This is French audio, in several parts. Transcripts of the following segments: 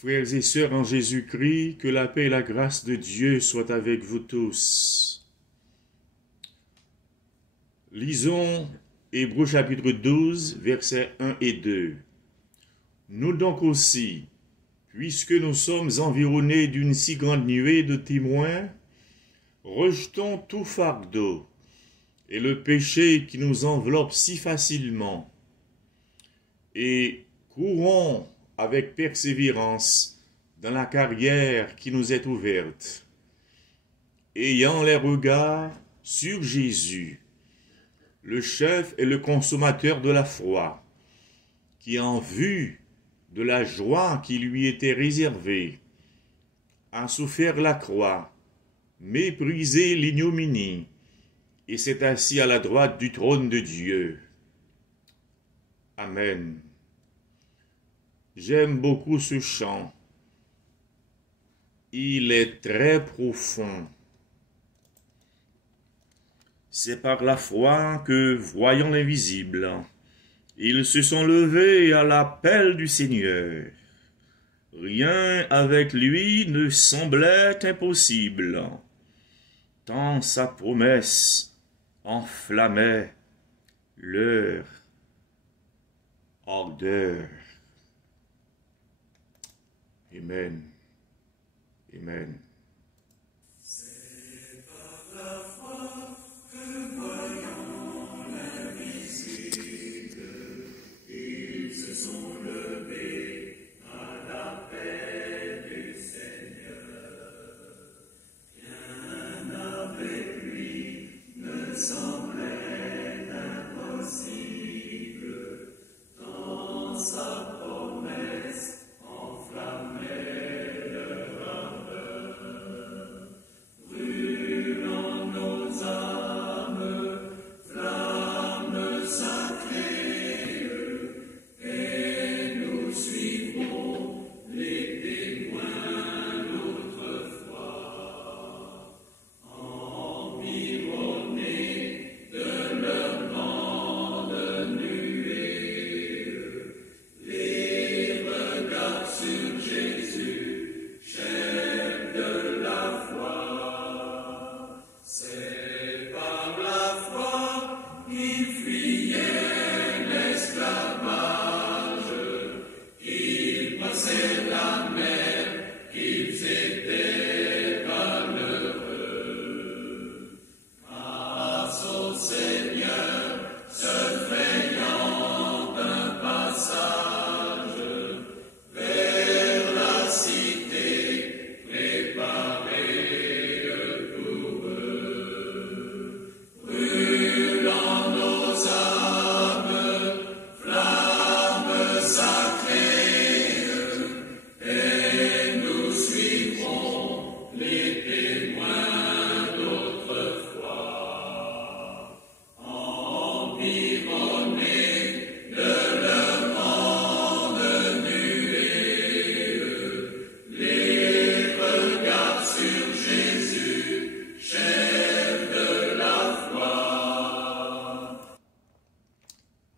Frères et sœurs en Jésus-Christ, que la paix et la grâce de Dieu soient avec vous tous. Lisons Hébreux chapitre 12, versets 1 et 2. Nous donc aussi, puisque nous sommes environnés d'une si grande nuée de témoins, rejetons tout fardeau et le péché qui nous enveloppe si facilement, et courons avec persévérance dans la carrière qui nous est ouverte, ayant les regards sur Jésus, le chef et le consommateur de la foi, qui en vue de la joie qui lui était réservée, a souffert la croix, méprisé l'ignominie, et s'est assis à la droite du trône de Dieu. Amen. J'aime beaucoup ce chant. Il est très profond. C'est par la foi que, voyant l'invisible, ils se sont levés à l'appel du Seigneur. Rien avec lui ne semblait impossible, tant sa promesse enflammait leur ardeur. Amen. Amen. C'est par la foi que voyant l'invisible, ils se sont levés à l'appel du Seigneur. Rien avec lui ne semblait impossible, tant sa promesse enflammait.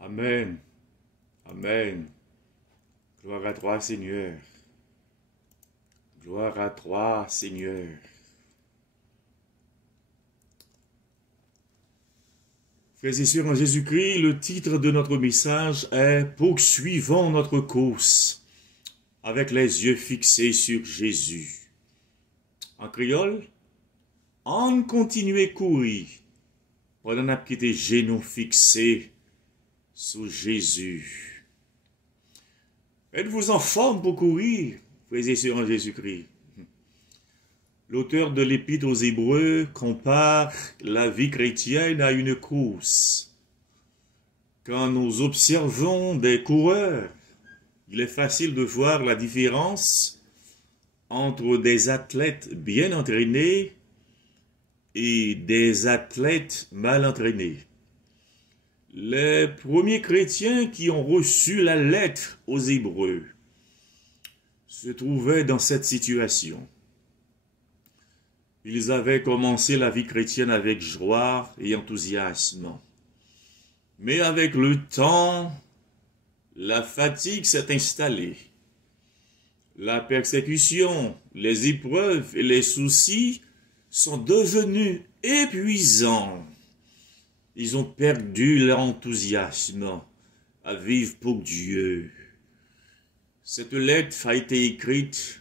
Amen. Amen. Gloire à toi, Seigneur. Gloire à toi, Seigneur. Frères et sœurs en Jésus-Christ, le titre de notre message est « Poursuivons notre course avec les yeux fixés sur Jésus ». En créole, « On continue courir pendant n'a quitté genoux fixés sur Jésus ». Êtes-vous en forme pour courir, frères et sœurs en Jésus-Christ? L'auteur de l'Épître aux Hébreux compare la vie chrétienne à une course. Quand nous observons des coureurs, il est facile de voir la différence entre des athlètes bien entraînés et des athlètes mal entraînés. Les premiers chrétiens qui ont reçu la lettre aux Hébreux se trouvaient dans cette situation. Ils avaient commencé la vie chrétienne avec joie et enthousiasme. Mais avec le temps, la fatigue s'est installée. La persécution, les épreuves et les soucis sont devenus épuisants. Ils ont perdu leur enthousiasme à vivre pour Dieu. Cette lettre a été écrite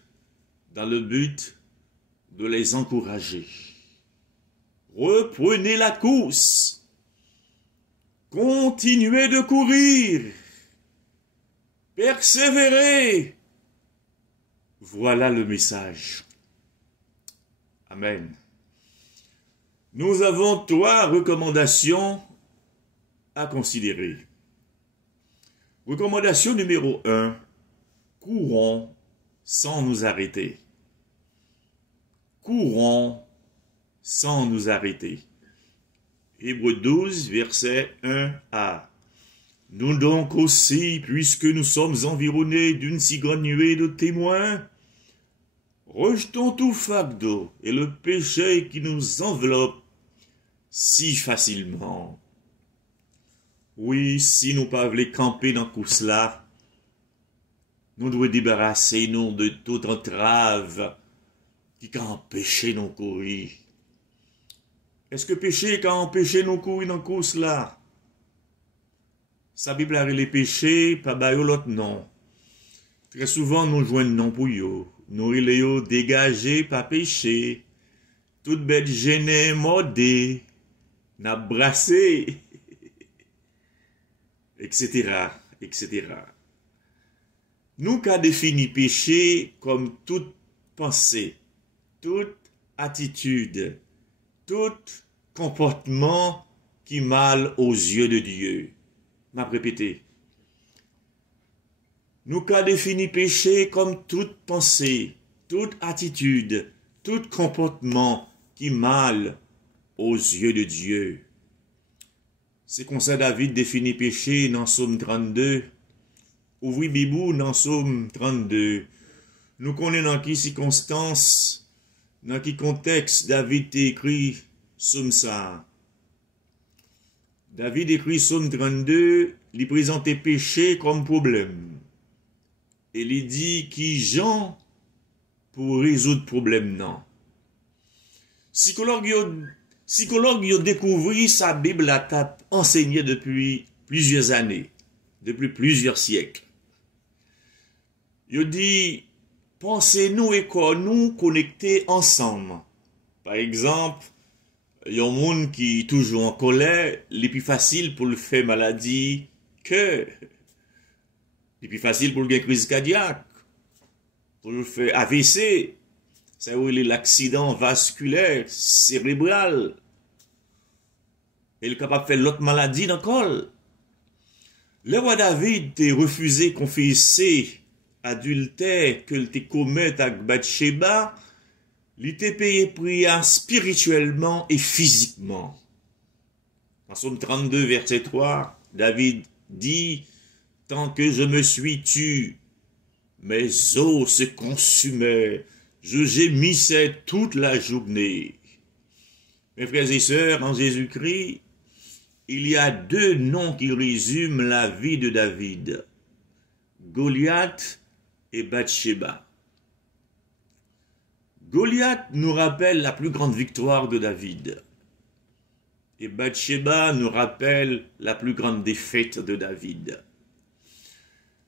dans le but de les encourager. Reprenez la course. Continuez de courir. Persévérez. Voilà le message. Amen. Nous avons 3 recommandations à considérer. Recommandation numéro 1. Courons sans nous arrêter. Courons sans nous arrêter. Hébreux 12, verset 1a. Nous donc aussi, puisque nous sommes environnés d'une si grande nuée de témoins, rejetons tout fardeau et le péché qui nous enveloppe si facilement. Oui, si nous pas voulons camper dans ce là, nous devons débarrasser nous de toute entrave qui a empêché nous courir. Est-ce que péché qui a empêché nous courir dans course là? Sa Bible a les péchés, pas bayo l'autre non. Très souvent nous joignons non pour yo. Nous relayons dégagés par péché. Toute bête gênée, mordée, n'a brassé, etc., etc. Nous qu'a défini péché comme toute pensée, toute attitude, tout comportement qui mal aux yeux de Dieu. M'a répété. Nous qu'a défini péché comme toute pensée, toute attitude, tout comportement qui mal aux yeux de Dieu. C'est comme ça David définit péché dans Psaume 32. Ouvrez Bibou dans Psaume 32. Nous connaissons dans quelle circonstance, dans quel contexte David écrit Psaume ça. David écrit Psaume 32, il présentait péché comme problème. Et il dit qui Jean pour résoudre problème non. Psychologue a découvert sa Bible a enseigné depuis plusieurs années, depuis plusieurs siècles. Il dit pensez-nous et quoi nous connectés ensemble. Par exemple, il y a un monde qui est toujours en colère, il est plus facile pour le faire maladie que il est plus facile pour le faire crise cardiaque, pour le faire AVC, c'est où il est l'accident vasculaire, cérébral. Il est capable de faire l'autre maladie dans le col. Le roi David a refusé confesser adultère que il commet avec Bathsheba, il était payé prix spirituellement et physiquement. En Psaume 32, verset 3, David dit « Tant que je me suis tu, mes os se consumaient, je gémissais toute la journée. » Mes frères et sœurs, en Jésus-Christ, il y a 2 noms qui résument la vie de David, Goliath et Bathsheba. Goliath nous rappelle la plus grande victoire de David. Et Bathsheba nous rappelle la plus grande défaite de David.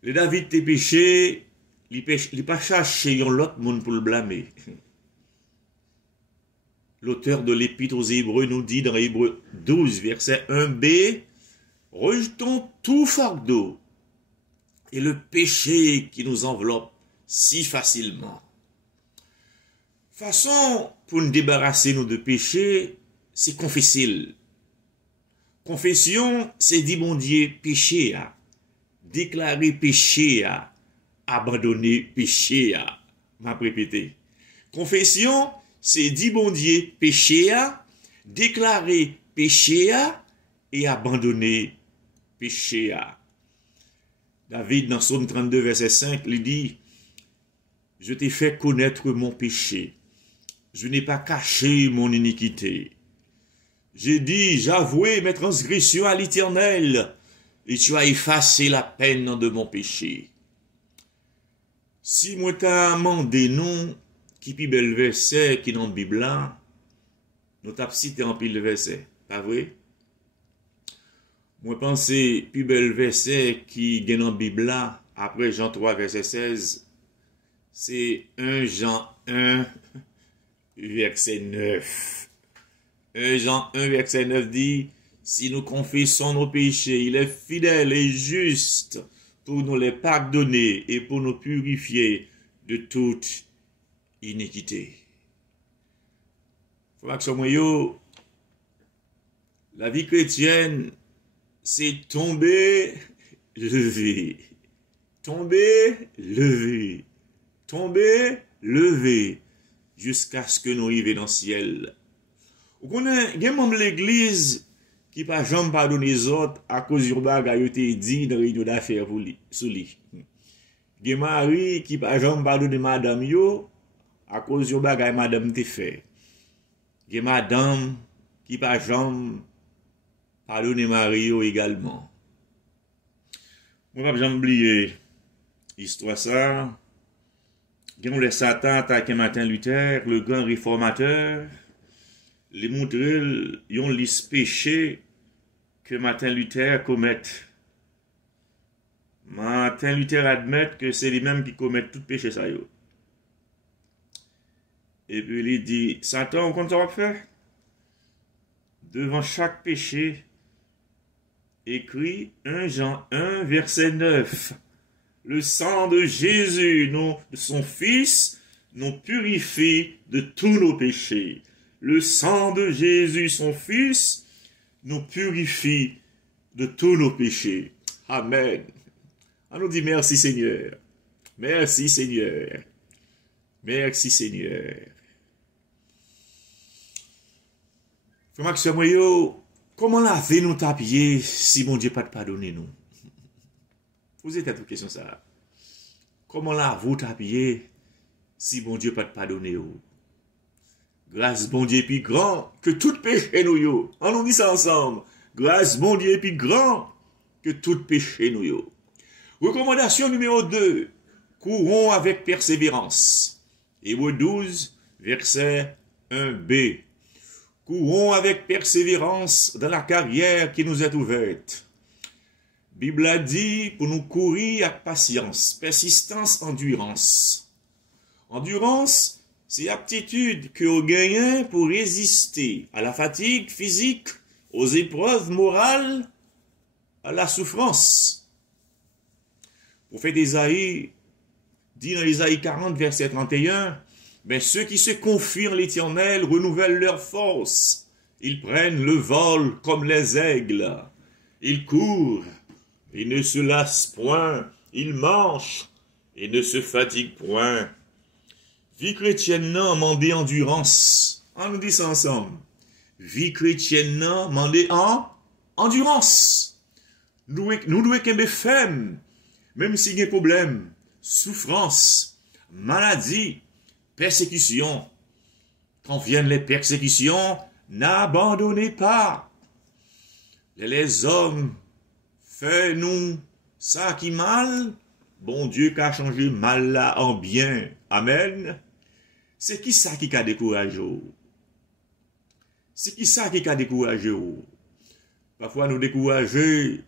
Le David t'es péché, il pas cherché l'autre monde pour le blâmer. L'auteur de l'Épître aux Hébreux nous dit dans Hébreux 12, verset 1b, « Rejetons tout fardeau et le péché qui nous enveloppe si facilement. » Façon pour nous débarrasser nous de péché, c'est confesser. Confession, c'est dire mon Dieu péché à, déclarer péché à, abandonner péché à. M'a répété. Confession, c'est dire mon Dieu péché à, déclarer péché à et abandonner péché à. David dans Psaume 32 verset 5 il dit « Je t'ai fait connaître mon péché. Je n'ai pas caché mon iniquité. J'ai dit, j'avouai mes transgressions à l'Éternel, et tu as effacé la peine de mon péché. » Si moi t'a mandé non, qui pi bel verset qui dans la Bible là, nous t'a cité en pile verset, pas vrai? Moi pensez plus bel verset qui est dans la Bible là, après Jean 3 verset 16, c'est 1 Jean 1 verset 9. 1 Jean 1 verset 9 dit, si nous confessons nos péchés, il est fidèle et juste pour nous les pardonner et pour nous purifier de toute iniquité. Frère Samuel, la vie chrétienne, c'est tomber, lever. Tomber, lever. Tomber, lever. Jusqu'à ce que nous arrivions dans le ciel. Vous connaissez, il y a un membre de l'église qui n'a jamais pardonné les autres à cause du bagage qui a été dit dans la réunion d'affaires sous lui. Il y a un mari qui n'a jamais pardonné madame yo à cause du bagage madame te fait. Il y a madame qui n'a jamais pardonné mari yo également. Moi, je ne vais jamais oublier l'histoire ça. Il y a le Satan attaqué Martin Luther, le grand réformateur. Les montrer, ils ont les péchés que Martin Luther commet. Martin Luther admet que c'est lui-même qui commet tout péché ça yo. Et puis il dit, Satan, comment ça va faire? Devant chaque péché, écrit 1 Jean 1 verset 9. Le sang de Jésus, de son Fils, nous purifie de tous nos péchés. Le sang de Jésus, son Fils, nous purifie de tous nos péchés. Amen. On nous dit merci Seigneur. Merci Seigneur. Merci Seigneur. Frère Maxime, comment laver nos tapiers si mon Dieu pas de pardonner nous? Vous êtes à toute question ça. Comment laver nos tapiers si mon Dieu pas de pardonner nous? Grâce bon Dieu est plus grand que tout péché nous yo. On nous dit ça ensemble. Grâce bon Dieu est plus grand que tout péché nous yo. Recommandation numéro 2. Courons avec persévérance. Hébreux 12, verset 1b. Courons avec persévérance dans la carrière qui nous est ouverte. Bible a dit pour nous courir avec patience, persistance, endurance. Endurance, c'est aptitude que vous gagnez pour résister à la fatigue physique, aux épreuves morales, à la souffrance. Prophète Isaïe dit dans Isaïe 40, verset 31, mais ceux qui se confient en l'Éternel renouvellent leur force. Ils prennent le vol comme les aigles. Ils courent et ne se lassent point. Ils marchent et ne se fatiguent point. Vie chrétienne non, mandé endurance. On nous dit ça ensemble. Vie chrétienne non, mandé en endurance. Nous devons qu'aimer femme, même s'il y a des problèmes, souffrance, maladie, persécution. Quand viennent les persécutions, n'abandonnez pas. Les hommes, fais-nous ça qui mal, bon Dieu qui a changé mal là en bien. Amen. C'est qui ça qui a découragé? C'est qui ça qui a découragé? Parfois nous décourager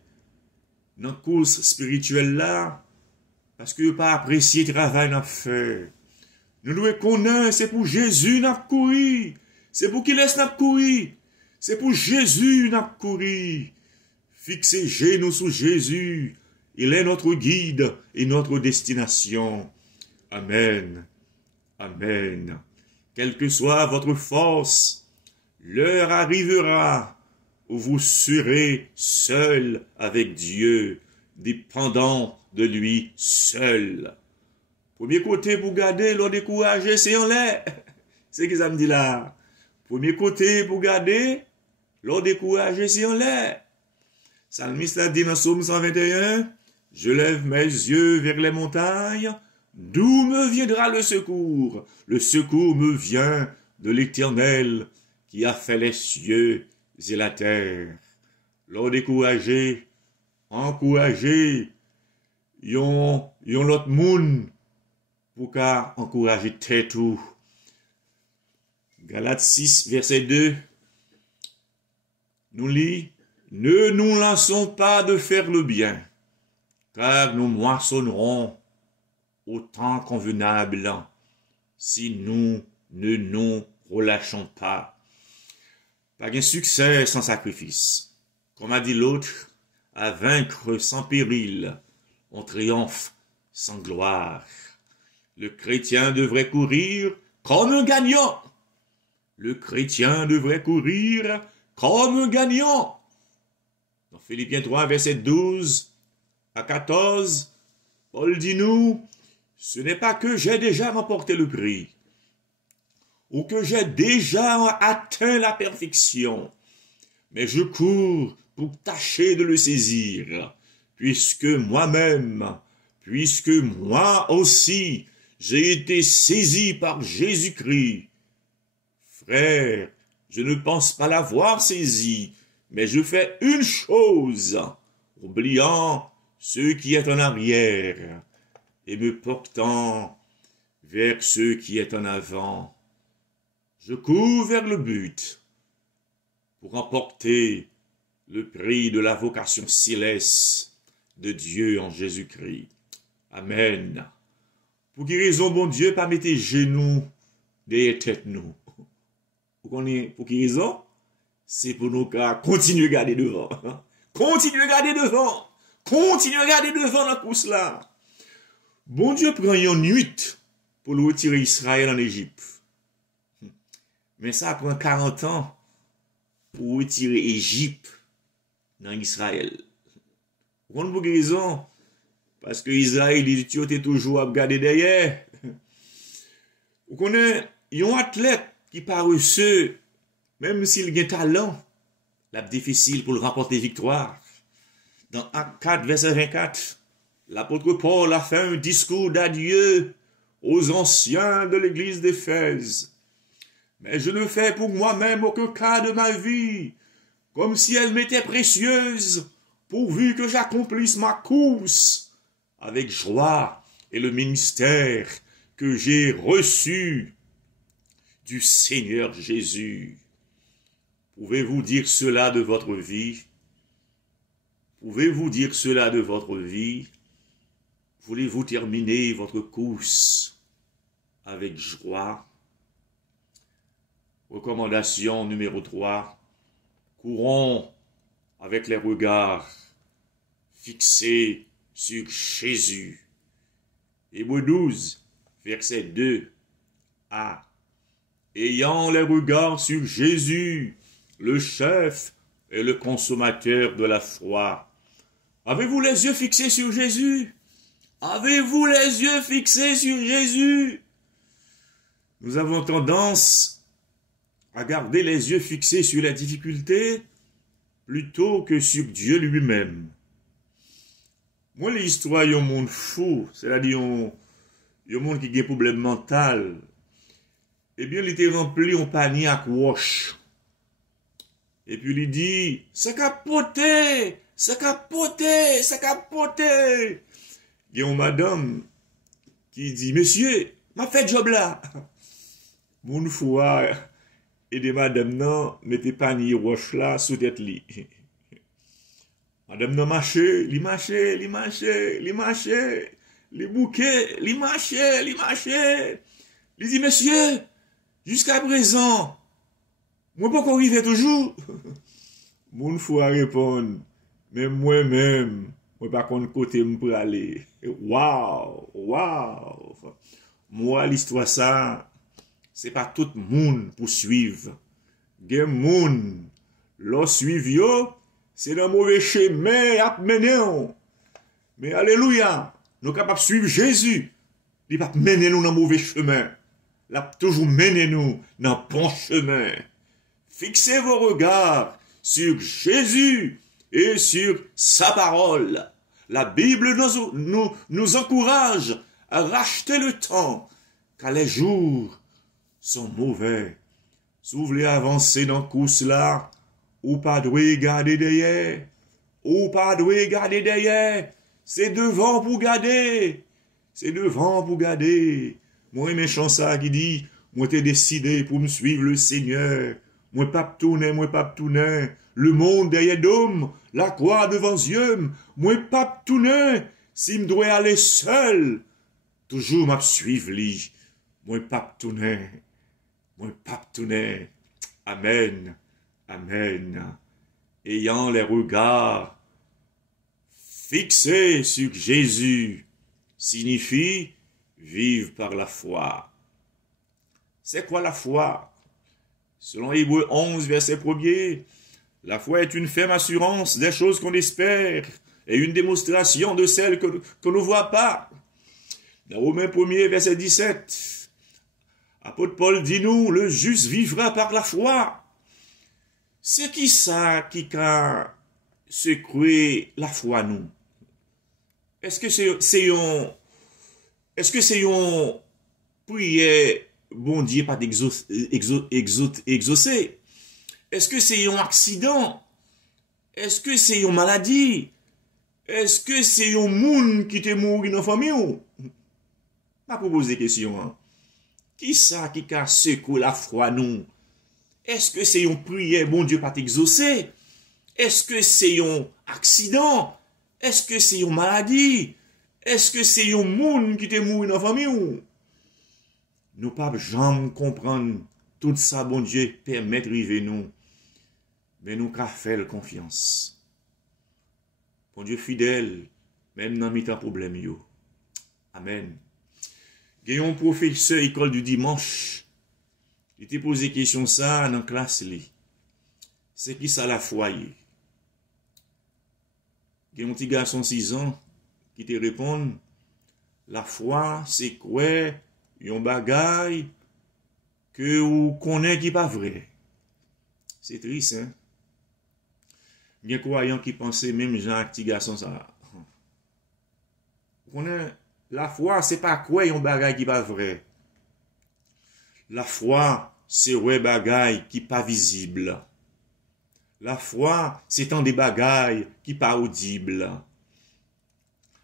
dans la course spirituelle là, parce que pas apprécier le travail qu'on a fait. Nous devons connaître, c'est pour Jésus qu'on a couru. C'est pour qu'il laisse qu'on a couru. C'est pour Jésus qu'on a couru. Fixez genoux sous Jésus. Il est notre guide et notre destination. Amen. Amen. Quelle que soit votre force, l'heure arrivera où vous serez seul avec Dieu, dépendant de lui seul. Premier côté, pour garder, l'on décourager, c'est en l'air. C'est ce que ça me dit là. Premier côté, pour garder, l'on décourager, c'est en l'air. Psalmiste a dit dans Psaume 121, « Je lève mes yeux vers les montagnes, d'où me viendra le secours? Le secours me vient de l'Éternel qui a fait les cieux et la terre. » L'on décourager, encourager, yon l'autre monde pour qu'à encourager tête tout. Galates 6, verset 2, nous lit, ne nous lassons pas de faire le bien, car nous moissonnerons au temps convenable si nous ne nous relâchons pas. Pas de succès sans sacrifice. Comme a dit l'autre, à vaincre sans péril, on triomphe sans gloire. Le chrétien devrait courir comme un gagnant. Le chrétien devrait courir comme un gagnant. Dans Philippiens 3, verset 12 à 14, Paul dit nous, ce n'est pas que j'ai déjà remporté le prix, ou que j'ai déjà atteint la perfection, mais je cours pour tâcher de le saisir, puisque moi aussi, j'ai été saisi par Jésus-Christ. Frère, je ne pense pas l'avoir saisi, mais je fais une chose, oubliant ce qui est en arrière et me portant vers ce qui est en avant. Je cours vers le but pour remporter le prix de la vocation céleste de Dieu en Jésus-Christ. Amen. Pour qui raison, bon Dieu, pas mettre genoux derrière tête nous. Pour qui raison? C'est pour nous continuer à garder devant. Continuer à garder devant. Continuer à garder devant la course là. Bon Dieu prend une nuit pour le retirer Israël en Égypte. Mais ça prend 40 ans pour retirer Égypte dans Israël. Pour quelle raison? Parce que Israël était toujours à garder derrière. Vous connaissez, il y a un athlète qui paraît ceux, même s'il a un talent, c'est difficile pour le remporter victoire. Dans Acte 4, verset 24, l'apôtre Paul a fait un discours d'adieu aux anciens de l'église d'Éphèse. Mais je ne fais pour moi-même aucun cas de ma vie, comme si elle m'était précieuse, pourvu que j'accomplisse ma course avec joie et le ministère que j'ai reçu du Seigneur Jésus. Pouvez-vous dire cela de votre vie? Pouvez-vous dire cela de votre vie? Voulez-vous terminer votre course avec joie? Recommandation numéro 3. Courons avec les regards fixés sur Jésus. Hébreux 12, verset 2a. Ayant les regards sur Jésus, le chef et le consommateur de la foi. Avez-vous les yeux fixés sur Jésus? Avez-vous les yeux fixés sur Jésus? Nous avons tendance à garder les yeux fixés sur la difficulté plutôt que sur Dieu lui-même. Moi, l'histoire, il y a un monde fou, c'est-à-dire, il y a un monde qui a des problèmes mentaux. Eh bien, il était rempli en panier à wash. Et puis, il dit, ça capoté, ça capoté, ça capoté. Il y a une madame qui dit, monsieur, m'a fait job là. Mon foi, et des madame non, mettez panier wash là sous tête li. Madame non marché, li marché, li marché, li marché, li bouquet, li marché, li marché. Il dit, monsieur, jusqu'à présent, moi pas qu'on arrive toujours. Mon foi répondre, mais moi-même, moi pas qu'on côté me pour aller. Waouh, waouh. Moi l'histoire ça, c'est pas tout le monde pour suivre. Gen moun, l'on suive yo, c'est dans mauvais chemin à mener. Mais alléluia, nous capables de suivre Jésus. Il va mener nous dans mauvais chemin. Il a toujours mené nous dans bon chemin. Fixez vos regards sur Jésus et sur sa parole. La Bible nous encourage à racheter le temps, car les jours sont mauvais. Si vous voulez avancer dans la course là, ou pas de regarder derrière, ou pas de regarder derrière, c'est devant pour garder. c'est devant pour garder. Moi, mes chansons qui dit, moi, t'ai décidé pour me suivre le Seigneur. Moi, pas tourner, moi, pas tourner. Le monde derrière d'homme, la croix devant yeux. Moi, pas tourner. Si me dois aller seul, toujours m'a suivre lui. Moi, pas tourner. Moi, pas tourner. Amen. Amen. Ayant les regards fixés sur Jésus signifie vivre par la foi. C'est quoi la foi? Selon Hébreux 11, verset 1er, la foi est une ferme assurance des choses qu'on espère et une démonstration de celles qu'on ne voit pas. Dans Romains 1er, verset 17, apôtre Paul dit nous, le juste vivra par la foi. C'est qui ça qui a secoué la foi nous? Est-ce que c'est une prière bon Dieu pas exaucé? Est-ce que c'est un accident? Est-ce que c'est une maladie? Est-ce que c'est un monde qui te mort dans la famille? Je vais poser des questions. Hein? Qui ça qui a secoué la foi nous? Est-ce que c'est une prière bon Dieu pas exaucé? Est-ce que c'est un accident? Est-ce que c'est une maladie? Est-ce que c'est un monde qui te mort dans la famille? Nous ne pouvons jamais comprendre tout ça, bon Dieu, permet de arriver nous. Mais nous avons fait confiance. Bon Dieu fidèle, même dans mes problème yo. Amen. Il y a un professeur école du dimanche. Il t'a posé question ça dans la classe. C'est qui ça la foi? Il y a un petit garçon 6 ans qui te répond, la foi, c'est quoi? Yon bagay que ou connaît qui pas vrai. C'est triste, hein? Il y a croyants qui pensaient même Jean petit garçon ça. La foi, c'est pas quoi yon bagay qui pas vrai. La foi, c'est ouais bagay qui pas visible. La foi, c'est tant des bagailles qui pas audibles.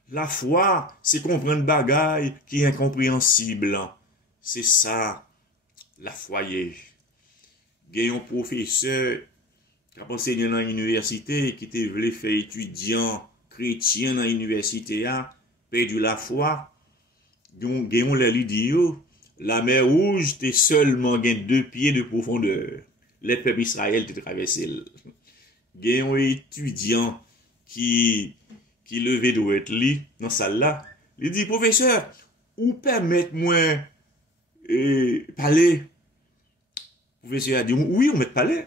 La foi, c'est comprendre bagaille qui est incompréhensible. C'est ça, la foi. Il y a un professeur qui a enseigné dans l'université, qui était voulu faire étudiant chrétien dans l'université, perdu la foi. Il y a un lui dit, la mer rouge était seulement 2 pieds de profondeur. Les peuples Israël te traversé. Il y a un étudiant qui levé doit être li dans salle là. Il dit, professeur, ou permettez-moi parler. Le professeur a dit, oui, on met parler.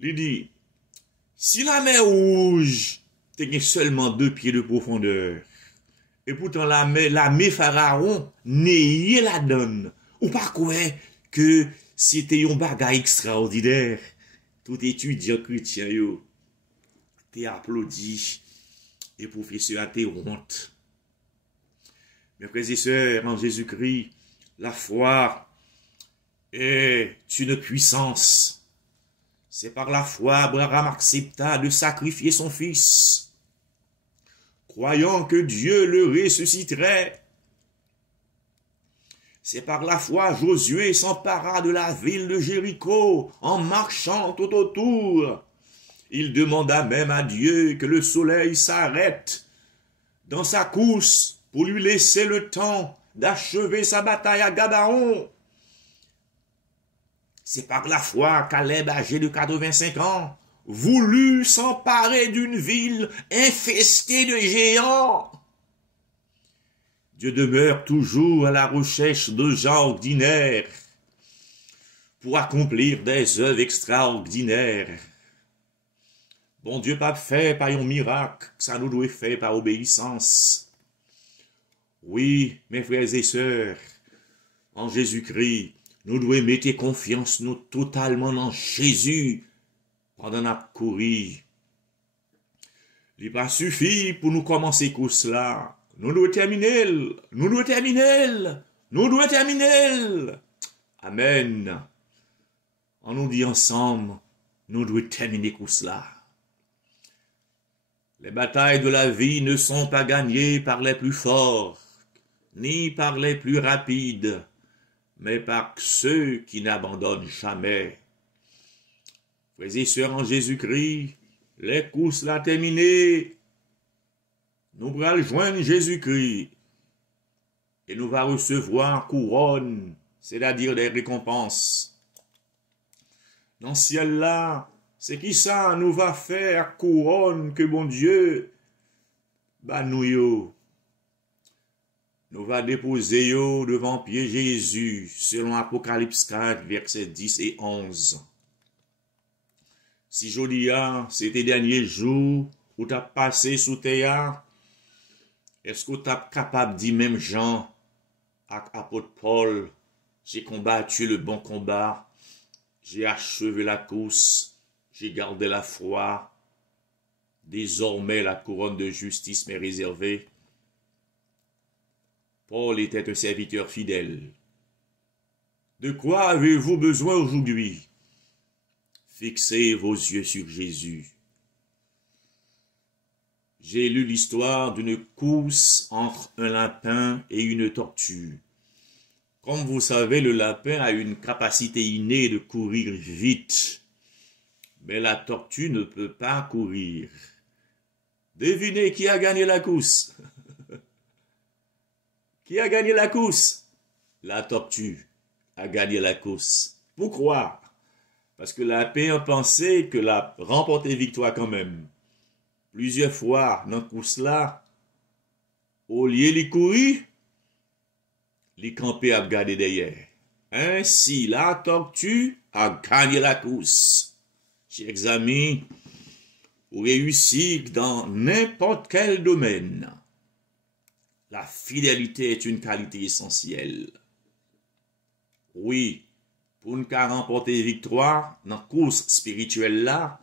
Il dit, si la mer rouge tenait seulement 2 pieds de profondeur, et pourtant la mer Pharaon n'est la donne, ou pas quoi que c'était un bagage extraordinaire. Tout étudiant chrétien yo, t'es applaudi. Et professeur a été honte. Mes frères et sœurs, en Jésus-Christ, la foi est une puissance. C'est par la foi Abraham accepta de sacrifier son fils, croyant que Dieu le ressusciterait. C'est par la foi Josué s'empara de la ville de Jéricho en marchant tout autour. Il demanda même à Dieu que le soleil s'arrête dans sa course pour lui laisser le temps d'achever sa bataille à Gabaon. C'est par la foi Caleb, âgé de 85 ans, voulut s'emparer d'une ville infestée de géants. Dieu demeure toujours à la recherche de gens ordinaires pour accomplir des œuvres extraordinaires. Bon Dieu pas fait par un miracle, ça nous doit faire par obéissance. Oui, mes frères et sœurs, en Jésus-Christ, nous devons mettre confiance nous totalement en Jésus pendant notre courir. Il n'est pas suffi pour nous commencer comme cela. Nous devons terminer. Nous devons terminer. Nous devons terminer. Amen. On nous dit ensemble, nous devons terminer comme cela. Les batailles de la vie ne sont pas gagnées par les plus forts, ni par les plus rapides, mais par ceux qui n'abandonnent jamais. Frères et sœurs en Jésus-Christ, les courses l'ont terminé. Nous allons joindre Jésus-Christ et nous allons recevoir couronne, c'est-à-dire des récompenses. Dans le ciel là, c'est qui ça nous va faire couronne que bon Dieu, nous va déposer devant pied Jésus, selon Apocalypse 4, versets 10 et 11. Si jodi a, c'était dernier jour où tu as passé sous terre, est-ce que tu es capable de dire même Jean, avec apôtre Paul, j'ai combattu le bon combat, j'ai achevé la course, j'ai gardé la foi, désormais la couronne de justice m'est réservée. Paul était un serviteur fidèle. De quoi avez-vous besoin aujourd'hui? Fixez vos yeux sur Jésus. J'ai lu l'histoire d'une course entre un lapin et une tortue. Comme vous savez, le lapin a une capacité innée de courir vite, mais la tortue ne peut pas courir. Devinez qui a gagné la course? Qui a gagné la course? La tortue a gagné la course. Pourquoi? Parce que la lapin a pensé que la remporté victoire quand même. Plusieurs fois dans la course là, au lieu de courir, les campés a gardé derrière. Ainsi, la tortue a gagné la course. Chers amis, pour réussir dans n'importe quel domaine, la fidélité est une qualité essentielle. Oui, pour nous remporter victoire dans la course spirituelle là,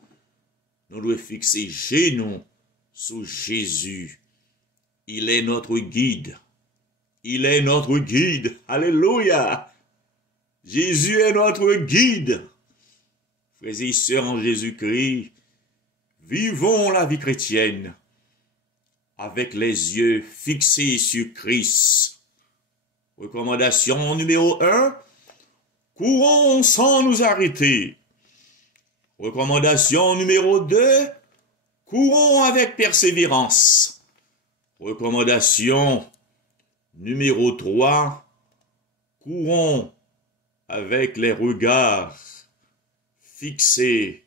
nous devons fixer genoux sur Jésus. Il est notre guide. Il est notre guide. Alléluia. Jésus est notre guide. Frères et sœurs en Jésus-Christ, vivons la vie chrétienne avec les yeux fixés sur Christ. Recommandation numéro 1, courons sans nous arrêter. Recommandation numéro 2, courons avec persévérance. Recommandation numéro 3, courons avec les regards fixés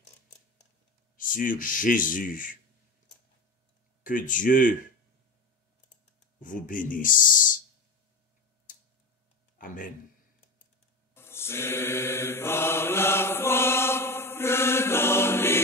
sur Jésus. Que Dieu vous bénisse. Amen. C'est par la foi que dans les